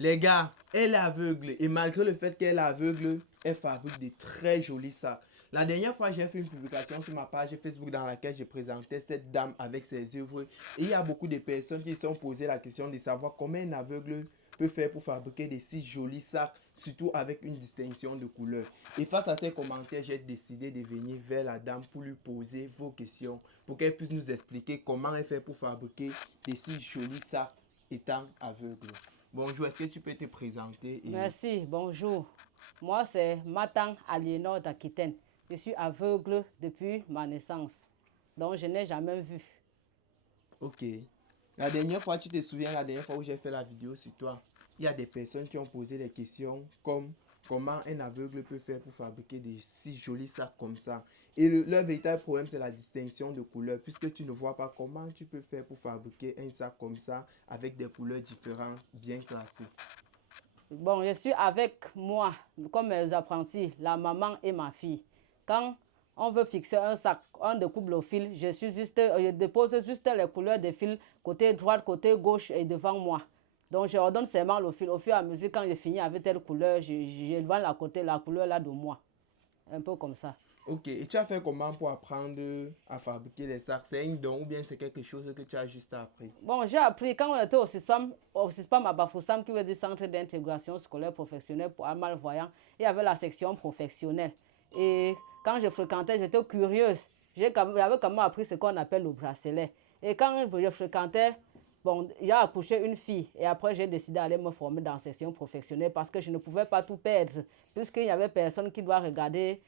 Les gars, elle est aveugle et malgré le fait qu'elle est aveugle, elle fabrique des très jolis sacs. La dernière fois, j'ai fait une publication sur ma page Facebook dans laquelle je présentais cette dame avec ses œuvres. Et il y a beaucoup de personnes qui se sont posé la question de savoir comment un aveugle peut faire pour fabriquer des si jolis sacs, surtout avec une distinction de couleur. Et face à ces commentaires, j'ai décidé de venir vers la dame pour lui poser vos questions, pour qu'elle puisse nous expliquer comment elle fait pour fabriquer des si jolis sacs étant aveugle. Bonjour, est-ce que tu peux te présenter Merci, bonjour. Moi, c'est Matan Aliénor d'Aquitaine. Je suis aveugle depuis ma naissance. Donc, je n'ai jamais vu. Ok. La dernière fois, tu te souviens, la dernière fois où j'ai fait la vidéo sur toi, il y a des personnes qui ont posé des questions comme comment un aveugle peut faire pour fabriquer des si jolis sacs comme ça. Et leur véritable problème, c'est la distinction de couleurs. Puisque tu ne vois pas comment tu peux faire pour fabriquer un sac comme ça avec des couleurs différentes, bien classées. Bon, je suis avec moi, comme mes apprentis, la maman et ma fille. Quand on veut fixer un sac, on découpe le fil, je dépose juste les couleurs des fils, côté droit, côté gauche et devant moi. Donc, je redonne seulement le fil. Au fur et à mesure, quand je finis avec telle couleur, je vois la couleur là de moi. Un peu comme ça. Ok, et tu as fait comment pour apprendre à fabriquer les sacs? C'est un don ou bien c'est quelque chose que tu as juste appris? Bon, j'ai appris quand on était au CISPAM à Bafoussam, qui veut dire Centre d'intégration scolaire professionnelle pour malvoyants, il y avait la section professionnelle. Et quand je fréquentais, j'étais curieuse. J'avais quand même appris ce qu'on appelle le bracelet. Et quand je fréquentais, bon, j'ai accouché une fille. Et après, j'ai décidé d'aller me former dans la section professionnelle parce que je ne pouvais pas tout perdre. Puisqu'il n'y avait personne qui doit regarder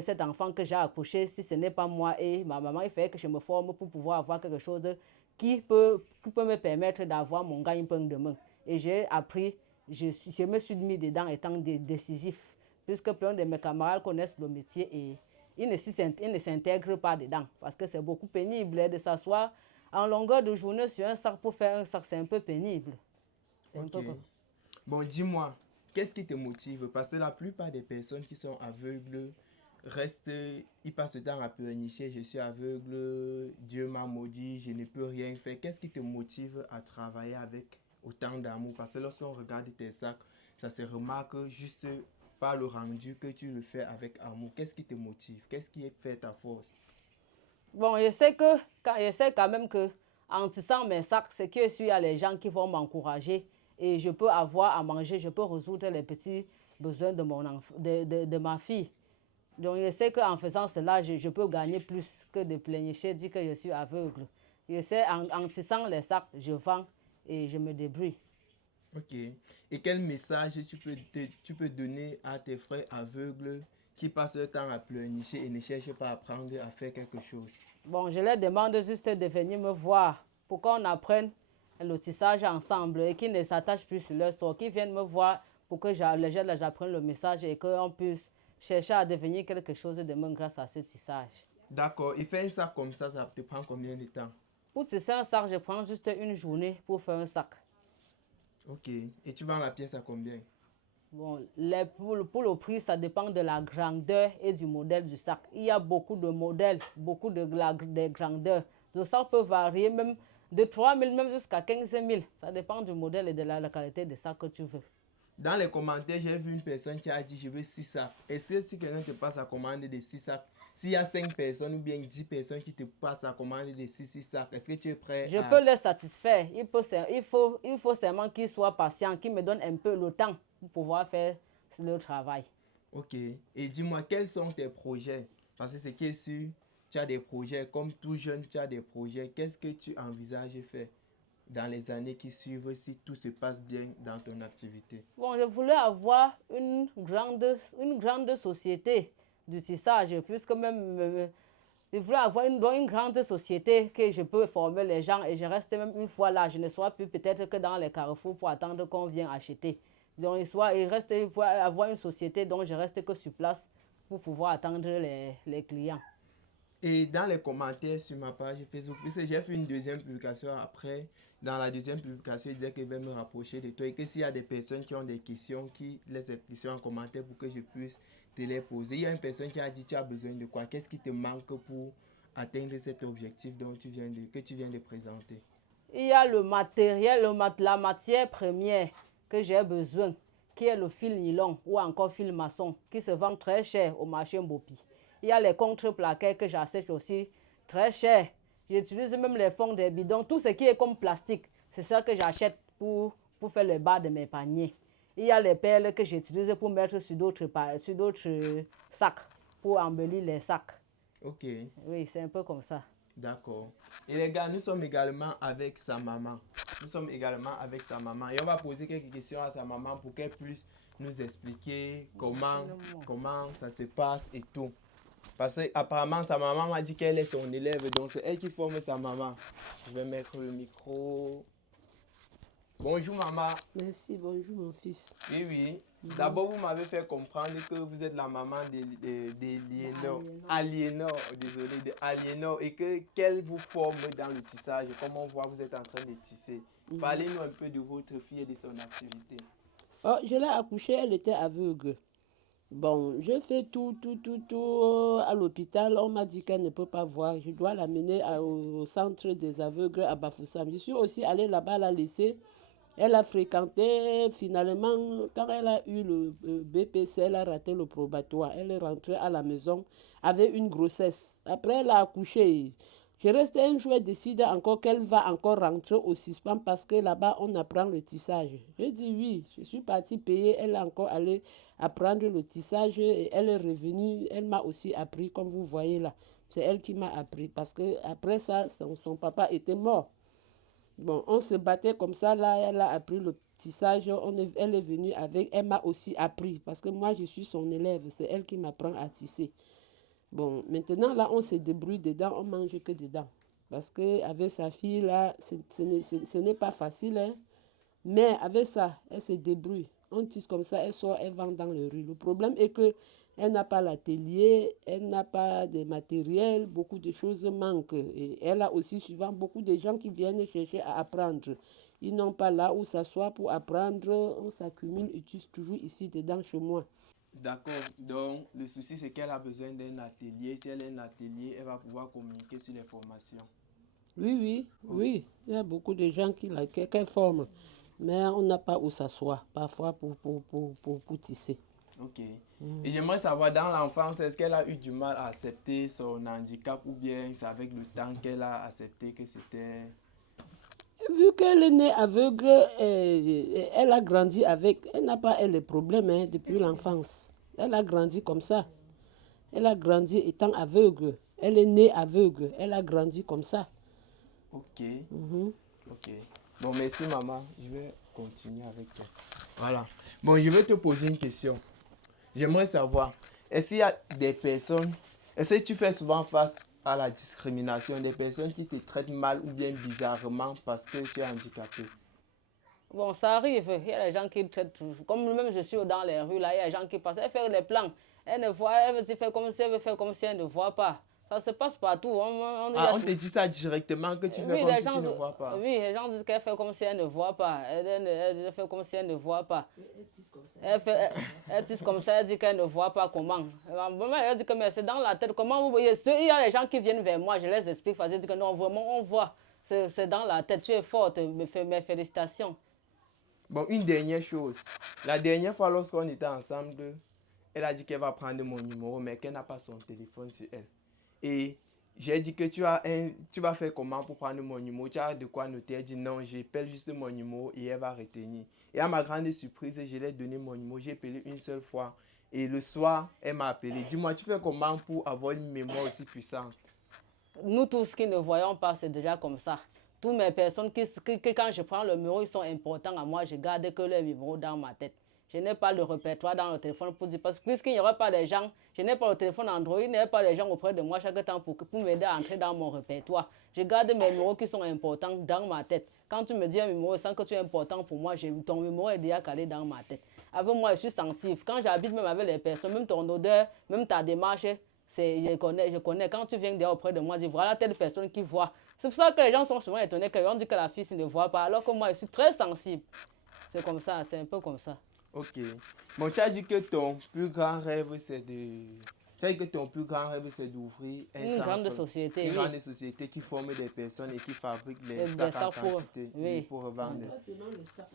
cet enfant que j'ai accouché si ce n'est pas moi et ma maman. Il fallait que je me forme pour pouvoir avoir quelque chose qui peut me permettre d'avoir mon gagne-pain demain. Et j'ai appris, je me suis mis dedans étant décisif, puisque plein de mes camarades connaissent le métier et ils ne s'intègrent pas dedans, parce que c'est beaucoup pénible de s'asseoir en longueur de journée sur un sac pour faire un sac, c'est un peu pénible. C'est un Ok. peu comme... Bon, dis-moi, qu'est-ce qui te motive? Parce que la plupart des personnes qui sont aveugles restent, ils passent le temps à pleurnicher, je suis aveugle, Dieu m'a maudit, je ne peux rien faire. Qu'est-ce qui te motive à travailler avec autant d'amour? Parce que lorsqu'on regarde tes sacs, ça se remarque juste par le rendu que tu le fais avec amour. Qu'est-ce qui te motive? Qu'est-ce qui fait ta force? Bon, je sais quand même que en tissant mes sacs, c'est que s'il y a les gens qui vont m'encourager et je peux avoir à manger, je peux résoudre les petits besoins de ma fille. Donc, je sais qu'en faisant cela, je peux gagner plus que de pleurnicher, dire que je suis aveugle. Je sais, en tissant les sacs, je vends et je me débrouille. Ok. Et quel message tu peux donner à tes frères aveugles qui passent leur temps à pleurnicher et ne cherchent pas à apprendre à faire quelque chose? Bon, je leur demande juste de venir me voir pour qu'on apprenne le tissage ensemble et qu'ils ne s'attachent plus sur leur sort, qu'ils viennent me voir pour que j'apprenne le message et qu'on puisse chercher à devenir quelque chose de même grâce à ce tissage. D'accord. Et faire ça comme ça te prend combien de temps? Pour tisser un sac, je prends juste une journée pour faire un sac. Ok. Et tu vends la pièce à combien? Bon, pour le prix, ça dépend de la grandeur et du modèle du sac. Il y a beaucoup de modèles, beaucoup de grandeurs. Le sac peut varier même de 3 000 même jusqu'à 15 000. Ça dépend du modèle et de la qualité de sac que tu veux. Dans les commentaires, j'ai vu une personne qui a dit je veux 6 sacs. Est-ce que si quelqu'un te passe à commander de 6 sacs, s'il y a 5 personnes ou bien 10 personnes qui te passent à commander de 6 sacs, est-ce que tu es prêt Je à... peux les satisfaire. Il faut seulement qu'ils soient patients, qu'ils me donnent un peu le temps pour pouvoir faire le travail. Ok. Et dis-moi, quels sont tes projets? Parce que c'est qui est sûr, tu as des projets. Comme tout jeune, tu as des projets. Qu'est-ce que tu envisages de faire dans les années qui suivent si tout se passe bien dans ton activité? Bon, je voulais avoir une grande société du tissage, puisque même je voulais avoir une grande société que je peux former les gens et je reste même une fois là. Je ne sois plus peut-être que dans les carrefours pour attendre qu'on vienne acheter. Donc, il faut avoir une société dont je reste que sur place pour pouvoir attendre les clients. Et dans les commentaires sur ma page Facebook, puisque j'ai fait une deuxième publication après, dans la deuxième publication, il disait qu'il va me rapprocher de toi et que s'il y a des personnes qui ont des questions, qui laissent des questions en commentaire pour que je puisse te les poser. Il y a une personne qui a dit tu as besoin de quoi? Qu'est-ce qui te manque pour atteindre cet objectif que tu viens de présenter? Il y a le matériel, la matière première. que j'ai besoin, qui est le fil nylon ou encore fil maçon, qui se vend très cher au marché Mbopi. Il y a les contreplaqués que j'achète aussi très cher. J'utilise même les fonds des bidons, tout ce qui est comme plastique, c'est ça que j'achète pour faire le bas de mes paniers. Il y a les perles que j'utilise pour mettre sur d'autres sacs, pour embellir les sacs. Ok, Oui, c'est un peu comme ça. d'accord. Et les gars, nous sommes également avec sa maman. Nous sommes également avec sa maman. Et on va poser quelques questions à sa maman pour qu'elle puisse nous expliquer comment ça se passe et tout. Parce qu'apparemment, sa maman m'a dit qu'elle est son élève, donc c'est elle qui forme sa maman. Je vais mettre le micro. Bonjour maman. Merci, bonjour mon fils. Oui, oui. D'abord, vous m'avez fait comprendre que vous êtes la maman d'Aliénor. Aliénor, désolé, d'Aliénor. Et qu'elle vous forme dans le tissage. Comme on voit, vous êtes en train de tisser. Parlez-nous un peu de votre fille et de son activité. Oh, je l'ai accouchée, elle était aveugle. Bon, j'ai fait tout à l'hôpital. On m'a dit qu'elle ne peut pas voir. Je dois l'amener au centre des aveugles à Bafoussam. Je suis aussi allée là-bas la laisser. Elle a fréquenté, finalement, quand elle a eu le BPC, elle a raté le probatoire. Elle est rentrée à la maison avec une grossesse. Après, elle a accouché. Je reste un jour et décide encore qu'elle va encore rentrer au CISPAM parce que là-bas, on apprend le tissage. J'ai dit oui, je suis partie payer. Elle est encore allée apprendre le tissage et elle est revenue. Elle m'a aussi appris, comme vous voyez là. C'est elle qui m'a appris parce que après ça, son papa était mort. Bon, on se battait comme ça, là, elle a appris le tissage, elle est venue avec, elle m'a aussi appris, parce que moi, je suis son élève, c'est elle qui m'apprend à tisser. Bon, maintenant, là, on se débrouille dedans, on mange que dedans. Parce qu'avec sa fille, là, ce n'est pas facile, hein. Mais avec ça, elle se débrouille. On tisse comme ça, elle sort, elle vend dans les rues. Le problème est que elle n'a pas l'atelier, elle n'a pas de matériel, beaucoup de choses manquent. Et elle a aussi souvent beaucoup de gens qui viennent chercher à apprendre. Ils n'ont pas là où s'asseoir pour apprendre. On s'accumule et tisse toujours ici dedans chez moi. D'accord. Donc, le souci, c'est qu'elle a besoin d'un atelier. Si elle a un atelier, elle va pouvoir communiquer sur les formations. Oui. Il y a beaucoup de gens qu'elle forment. Mais on n'a pas où s'asseoir, parfois pour tisser. Ok. Et j'aimerais savoir, dans l'enfance, est-ce qu'elle a eu du mal à accepter son handicap ou bien c'est avec le temps qu'elle a accepté que c'était... Vu qu'elle est née aveugle, elle a grandi avec... Elle n'a pas les problèmes hein, depuis l'enfance. Elle a grandi comme ça. Elle a grandi étant aveugle. Elle est née aveugle. Elle a grandi comme ça. Ok. Ok. Bon, merci maman. Je vais continuer avec toi. Voilà. Bon, je vais te poser une question. J'aimerais savoir, est-ce qu'il y a des personnes, est-ce que tu fais souvent face à la discrimination des personnes qui te traitent mal ou bien bizarrement parce que tu es handicapé? Bon, ça arrive. Il y a des gens qui traitent, comme même je suis dans les rues, là, il y a des gens qui passent. Elle fait des plans. Elle ne voit, elle veut faire comme si elle veut faire comme si elle ne voit pas. Ça se passe partout. On te dit ça directement que tu fais comme si tu ne vois pas. Oui, les gens disent qu'elle fait comme si elle ne voit pas. Elle fait comme si elle ne voit pas. Elle tisse comme ça, elle dit qu'elle ne voit pas comment. Elle dit que mais c'est dans la tête. Comment vous voyez? Il y a des gens qui viennent vers moi, je les explique. Je dis que non, vraiment, on voit. C'est dans la tête. Tu es forte. Mes félicitations. Bon, une dernière chose. La dernière fois, lorsqu'on était ensemble, elle a dit qu'elle va prendre mon numéro, mais qu'elle n'a pas son téléphone sur elle. Et j'ai dit que tu vas faire comment pour prendre mon numéro? Tu as de quoi noter? Elle dit non, j'appelle juste mon numéro et elle va retenir. Et à ma grande surprise, je lui ai donné mon numéro. J'ai appelé une seule fois. Et le soir, elle m'a appelé. Dis-moi, tu fais comment pour avoir une mémoire aussi puissante? Nous tous qui ne voyons pas, c'est déjà comme ça. Toutes mes personnes quand je prends le numéro, ils sont importants à moi, je garde que le numéro dans ma tête. Je n'ai pas le répertoire dans le téléphone pour dire, parce que puisqu'il n'y aura pas de gens, je n'ai pas le téléphone Android, il n'y a pas de gens auprès de moi chaque temps pour m'aider à entrer dans mon répertoire. Je garde mes numéros qui sont importants dans ma tête. Quand tu me dis un numéro sans que tu es important pour moi, ton numéro est déjà calé dans ma tête. Avec moi, je suis sensible. Quand j'habite même avec les personnes, même ton odeur, même ta démarche, je connais. Quand tu viens dire auprès de moi, je dis voilà telle personne qui voit. C'est pour ça que les gens sont souvent étonnés qu'on dit que la fille ne voit pas, alors que moi, je suis très sensible. C'est comme ça, c'est un peu comme ça. Ok. Bon, tu as dit que ton plus grand rêve, c'est de... Tu as dit que ton plus grand rêve, c'est d'ouvrir une grande société. Une grande société qui forme des personnes et qui fabrique les sacs en quantité oui. pour revendre. Pas seulement les sacs.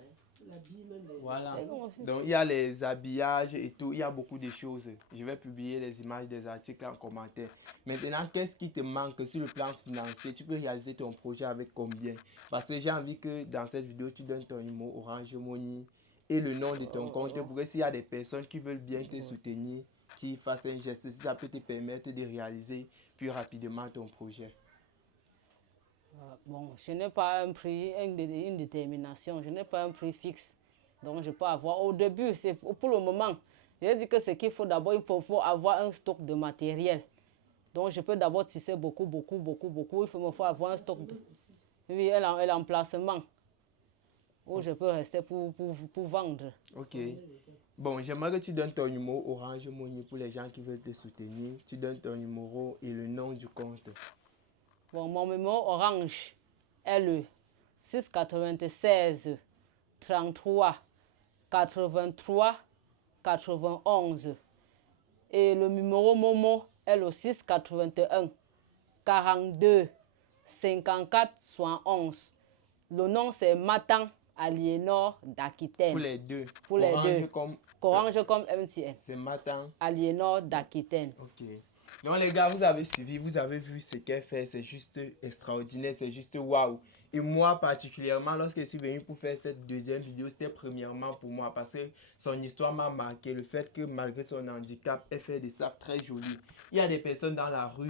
Voilà. C'est bon. Donc, il y a les habillages et tout. Il y a beaucoup de choses. Je vais publier les images des articles en commentaire. Maintenant, qu'est-ce qui te manque sur le plan financier? Tu peux réaliser ton projet avec combien? Parce que j'ai envie que dans cette vidéo, tu donnes ton numéro Orange Money et le nom de ton compte pour que s'il y a des personnes qui veulent bien te soutenir, qui fassent un geste, si ça peut te permettre de réaliser plus rapidement ton projet. Bon, je n'ai pas un prix, une détermination, je n'ai pas un prix fixe. Donc, je peux avoir, au début, c'est pour le moment, je dis que ce qu'il faut d'abord, il faut avoir un stock de matériel. Donc, je peux d'abord tisser beaucoup. Il faut avoir un stock de... Oui, un emplacement où je peux rester pour vendre. Ok. Bon, j'aimerais que tu donnes ton numéro Orange Money pour les gens qui veulent te soutenir. Tu donnes ton numéro et le nom du compte. Bon, mon numéro Orange est le 696 33 83 91. Et le numéro Momo est le 681 42 54 71. Le nom c'est Matan Aliénor d'Aquitaine. Pour les deux. Pour les Orange deux. comme... Orange comme MTN. C'est Matan. Aliénor d'Aquitaine. Ok. Donc les gars, vous avez suivi, vous avez vu ce qu'elle fait, c'est juste extraordinaire, c'est juste waouh. Et moi particulièrement, lorsque je suis venu pour faire cette deuxième vidéo, c'était premièrement pour moi parce que son histoire m'a marqué. Le fait que malgré son handicap, elle fait des sacs très jolis. Il y a des personnes dans la rue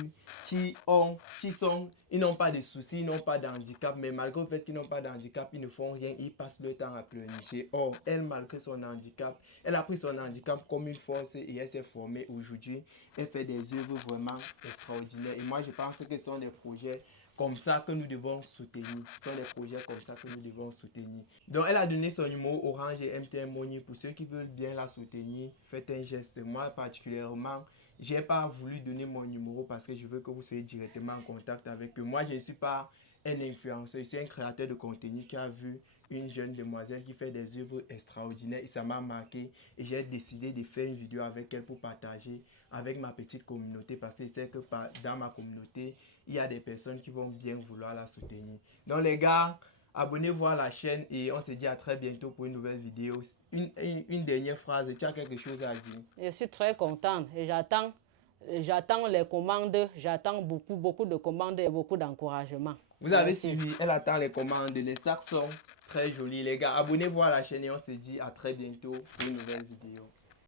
ils n'ont pas de soucis, ils n'ont pas de handicap, mais malgré le fait qu'ils n'ont pas de handicap, ils ne font rien, ils passent leur temps à pleurnicher. Or, elle, malgré son handicap, elle a pris son handicap comme une force et elle s'est formée aujourd'hui. Elle fait des œuvres vraiment extraordinaires. Et moi, je pense que ce sont des projets comme ça que nous devons soutenir. Ce sont des projets comme ça que nous devons soutenir. Donc, elle a donné son numéro Orange et MTN Money. Pour ceux qui veulent bien la soutenir, faites un geste. Moi, particulièrement, je n'ai pas voulu donner mon numéro parce que je veux que vous soyez directement en contact avec eux. Moi, je ne suis pas un influenceur, je suis un créateur de contenu qui a vu une jeune demoiselle qui fait des œuvres extraordinaires et ça m'a marqué. Et j'ai décidé de faire une vidéo avec elle pour partager avec ma petite communauté parce que je sais que dans ma communauté, il y a des personnes qui vont bien vouloir la soutenir. Donc les gars, abonnez-vous à la chaîne et on se dit à très bientôt pour une nouvelle vidéo. Une dernière phrase, tu as quelque chose à dire? Je suis très contente et j'attends les commandes, j'attends beaucoup de commandes et beaucoup d'encouragement. Vous avez suivi, elle attend les commandes, les sacs sont très jolis les gars. Abonnez-vous à la chaîne et on se dit à très bientôt pour une nouvelle vidéo.